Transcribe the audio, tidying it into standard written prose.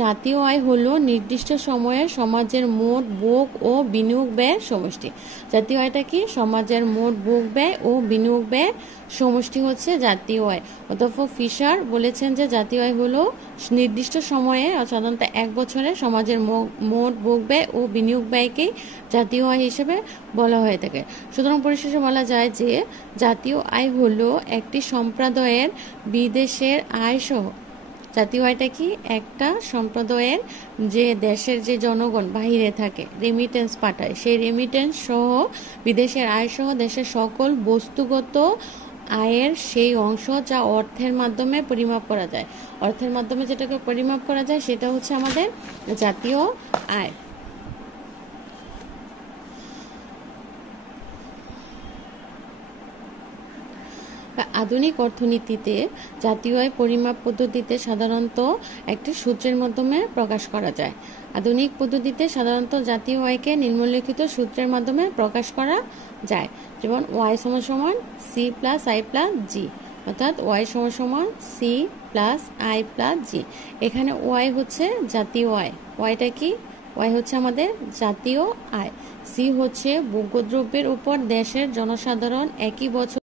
জাতীয় আয় হলো নির্দিষ্ট সময়ে সমাজের মোট ভোগ ও বিনিয়োগ ব্যয়ের সমষ্টি। জাতীয় আয়টা কি? সমাজের মোট ভোগ ব্যয় ও বিনিয়োগ ব্যয়ের সমষ্টি হচ্ছে জাতীয় আয়। অধ্যাপক ফিশার বলেছেন যে জাতীয় আয় হলো নির্দিষ্ট সময়ে, সাধারণত 1 বছরে সমাজের মোট ভোগ ব্যয় ও বিনিয়োগ ব্যয়কেই জাতীয় আয় হিসেবে বলা হয়ে থাকে। সুতরাং পরিশেষে বলা যায় যে জাতীয় আয় হলো একটি সম্প্রদায়ের বিদেশের আয় সহ। জাতীয় আয়টা কি? একটা সম্প্রদায়ের যে দেশের যে জনগণ বাহিরে থাকে, রেমিটেন্স পাঠায়, সেই রেমিটেন্স সহ বিদেশের আয় সহ দেশের সকল বস্তুগত আয়ের সেই অংশ যা অর্থের মাধ্যমে পরিমাপ করা যায়। অর্থের মাধ্যমে যেটাকে পরিমাপ করা যায় সেটা হচ্ছে আমাদের জাতীয় আয়। আধুনিক অর্থনীতিতে জাতীয় আয় পরিমাপ পদ্ধতিতে সাধারণত একটি সূত্রের মাধ্যমে প্রকাশ করা যায়। আধুনিক পদ্ধতিতে সাধারণত জাতীয় আয়কে নিম্নলিখিত সূত্রের মাধ্যমে প্রকাশ করা যায়, যেমন y = c + i + g, অর্থাৎ y = c + i + g। এখানে y হচ্ছে জাতীয় আয়। yটা কি? y হচ্ছে আমাদের জাতীয় আয়। c হচ্ছে ভোগ্যদ্রব্যের উপর দেশের জনসাধারণ একই বছর